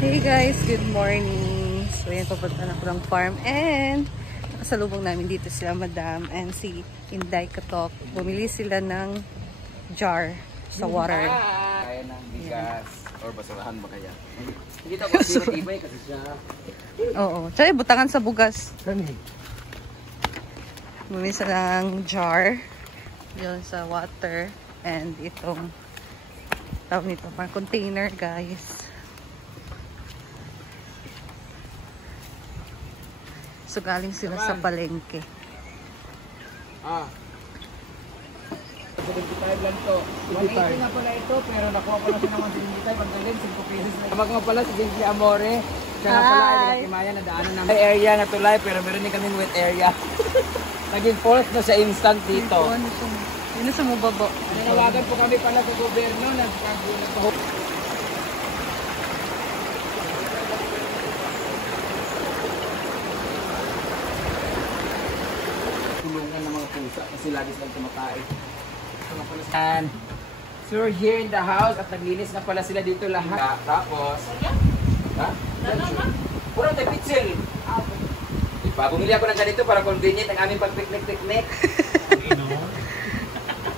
Hey guys, good morning. So yan, papunta na ko ng farm and nakasalubong namin dito sila Madam and si Inday Katok. Bumili sila ng jar sa water. Kaya ng bigas or basurahan ba kaya? Hindi ito kasi matibay kasi siya. Oo, tsaka butangan sa bugas. Bumili sila ng jar yun sa water and itong tawag nito, parang container guys. So, galing sila sa palengke. 75 lang to. 180 nga pala ito, pero nakuha pala siya naman 75. Pagdaling, 5 pesos na. Tawag nga pala si Jinky Amore. Siya nga pala ay Kimaya na daanan namin. May area na tulay, pero meron din kaming wet area. Naging force na siya instant dito. Yun na sa mababa. Nanawagan po kami pala sa gobyerno na tulungan ng mga pusa kasi lagi silang kumakain. So we're here in the house at naglinis na pala sila dito lahat. Tapos, ha? Puro tayo pitsil. Diba? Bumili ako ng ganito para convenient ang aming pag-picnic-picnic.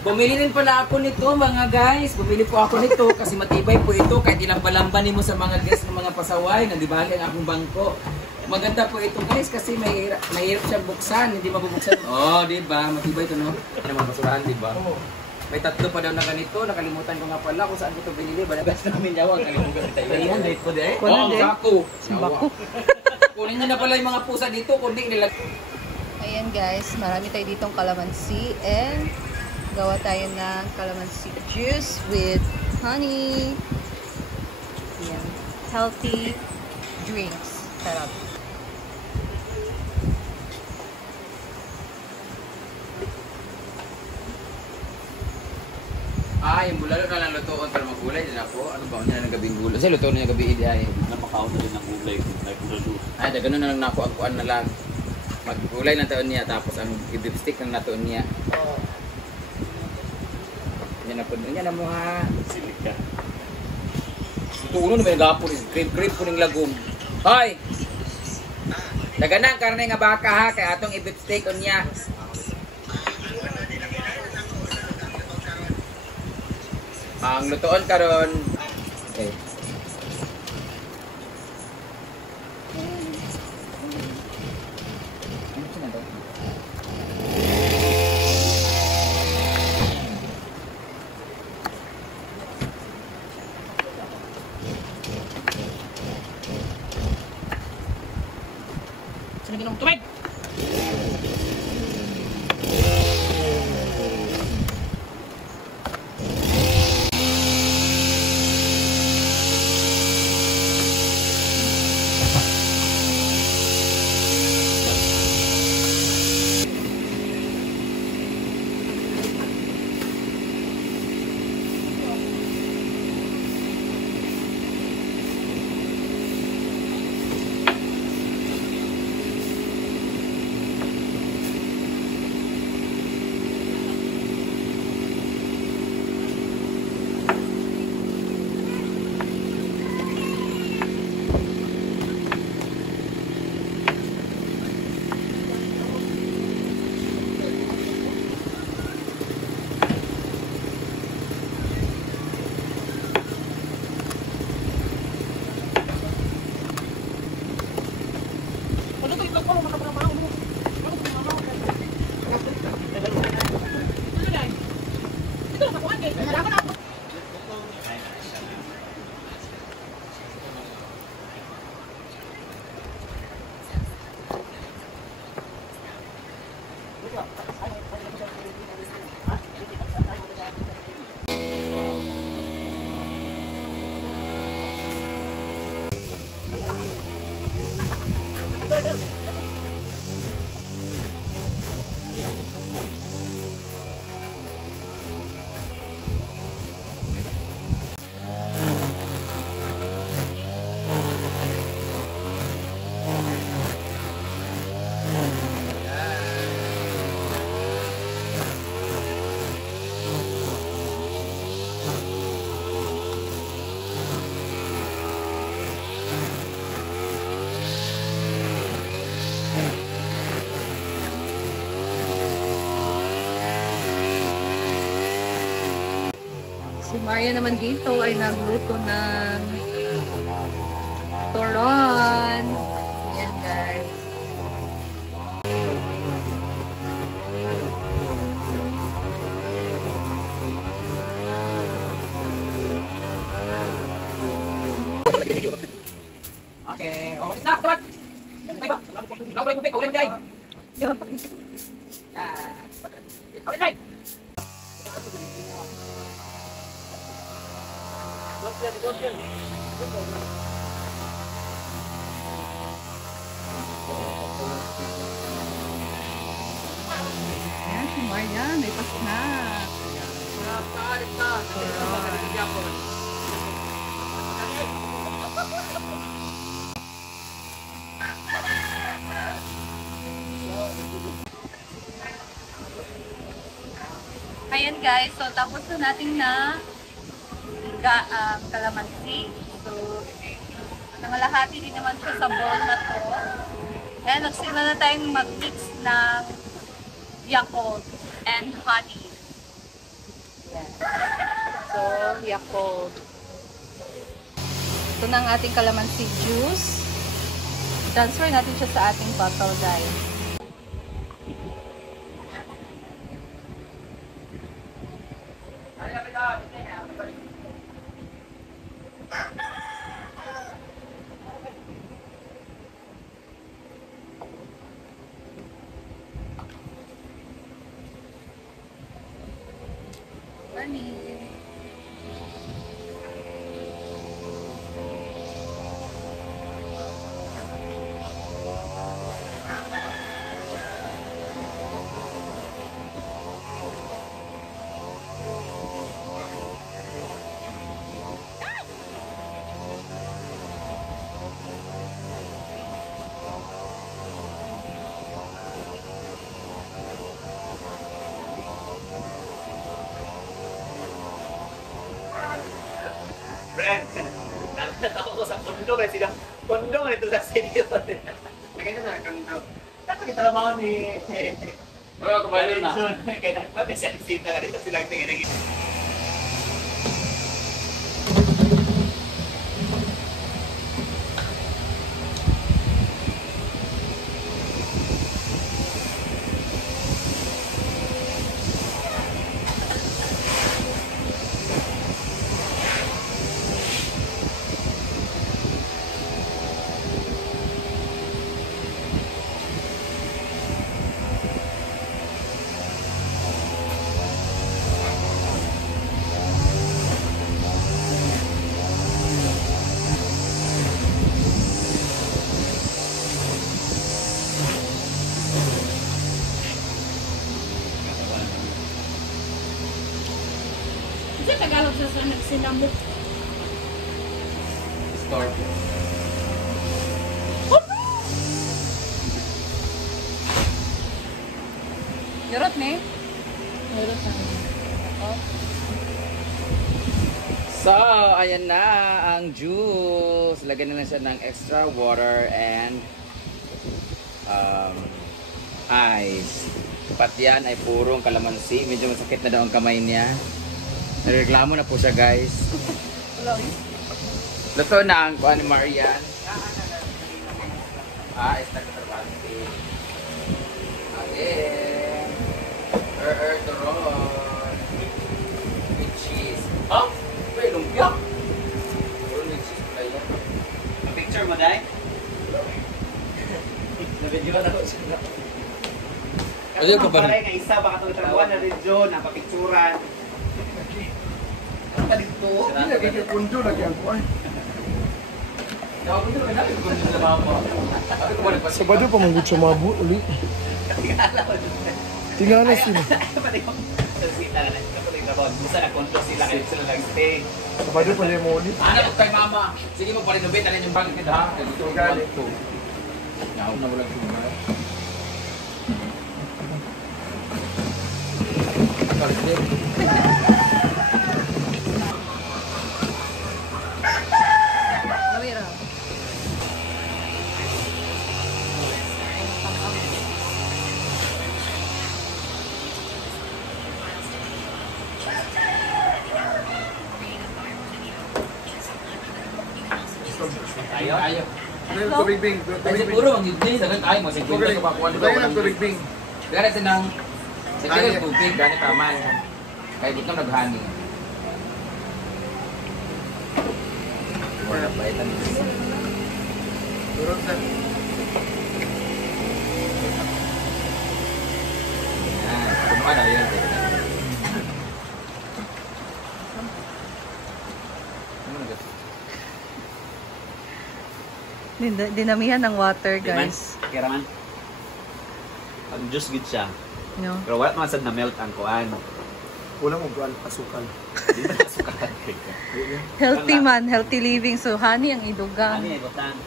Bumili din pala ako nito mga guys. Bumili po ako nito kasi matibay po ito. Kahit ilamba-lamban mo sa mga guests ng mga pasaway. Nandibali ang akong bangko. Maganda po ito guys kasi mahirap siyang buksan. Hindi mabubuksan. Oh, diba? Matibay ito no? Ano naman basurahan, diba? May tatlo pa daw na ganito. Nakalimutan ko nga pala kung saan ko ito binili. Banagas namin yawa. Kalimutan tayo. Ayan, date ko din. Oo, sako. Sako. Kunin nyo na pala yung mga pusa dito. Kunin nila. Ayan guys, marami tayo ditong calamansi and gawa tayo ng calamansi juice with honey. Ayan. Healthy drinks. Sarap. Yung bulalo na lang lutoon para magulay din ako. Ano ba niya ng gabing gulo? Kasi lutoon niya gabi idi ay. Napakaon na rin ng gulay. Ay, gano'n na lang na ako ang kuan na lang. Maggulay ng taon niya tapos ang beef stick ng natoon niya. Yan na po. Yan na mo ha. Silika. Ito uno na may nagapon. Crave po ng lagom. Hoy! Daganang karne nga baka ha. Kaya atong beef steak on niya. Ang lutoon karon. Okay. Sino ginong tubig? Maria naman dito ay nagluto ng turon. Yan guys. Okay, oh, na, teman. Baik, Kau boleh kupik, kau boleh menjahit. Kau boleh menjahit. Ayan, si Maria, may pa-snack. Ayan guys, so tapos na natin na kalamansi. So, nangalahati din naman siya sa bowl na to. And nagsimula na tayong mag-mix ng Yakult and honey. Yan. So, Yakult. Ito na ang ating kalamansi juice. Transfer natin siya sa ating bottle guys. Natatakot ko sa kondo kasi sila kondo nga ito sa city. Kaya na kondo. Dapat kita naman ni Kumain na. kaya dapat siya sita nga dito silang tingin. Kasi Tagalog sa sinamok. Start. Yarot ni? Meron na. So, ayan na ang juice. Lagyan na lang siya ng extra water and ice. Pat yan ay purong kalamansi. Medyo masakit na daw ang kamay niya. Nareklamo na po siya guys. Luto na ang kuha ni Marian. Is na kalamansi. Again. Turon. With cheese. Oh! May lumpia. Turon with cheese pala yan. Picture mo dai? Nabidyo na ko siya. Kasi kung pare nga isa baka itong trabuhan na region, ang papicturan. Ang palito. Iya, kaya kundo lagi ang kuan. Sabado pa manggod sa mga uli. Tingala sila. Sabado pa niya mo ulit. Ano ko kay mama? Sige mo pa rin nubit, alin yung bangkit ha? Dito galit ko. Naon na wala sugar. Lamira. Ayaw, ayaw. Tubig bing. Ay, siguro, ang yun, dagan tayo mo. Siguro, kapakuan Tayo ng tubig bing. Ganit sinang, siguro tubig, ganit taman. Kaya gutom naghani. Wala pa ito. Turun sa... Kumuha na yun. Dinamihan ng water, guys. Kira man. Ang juice gid siya. No? Pero wala man sad na melt ang kuan. Wala mong kuan, asukal. Di ba sukat? Healthy man, healthy living. So, honey ang idugang. Ano yung igutan?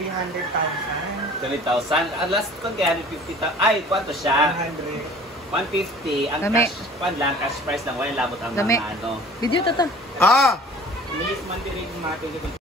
300,000. 20,000. Ang last kon kaya 150,000. Ay, kwanto siya? 150. Ang Dami. cash, lang, cash price lang. Wala labot ang Dami. mga ano. Video tata. Ah! Milis man din rin mga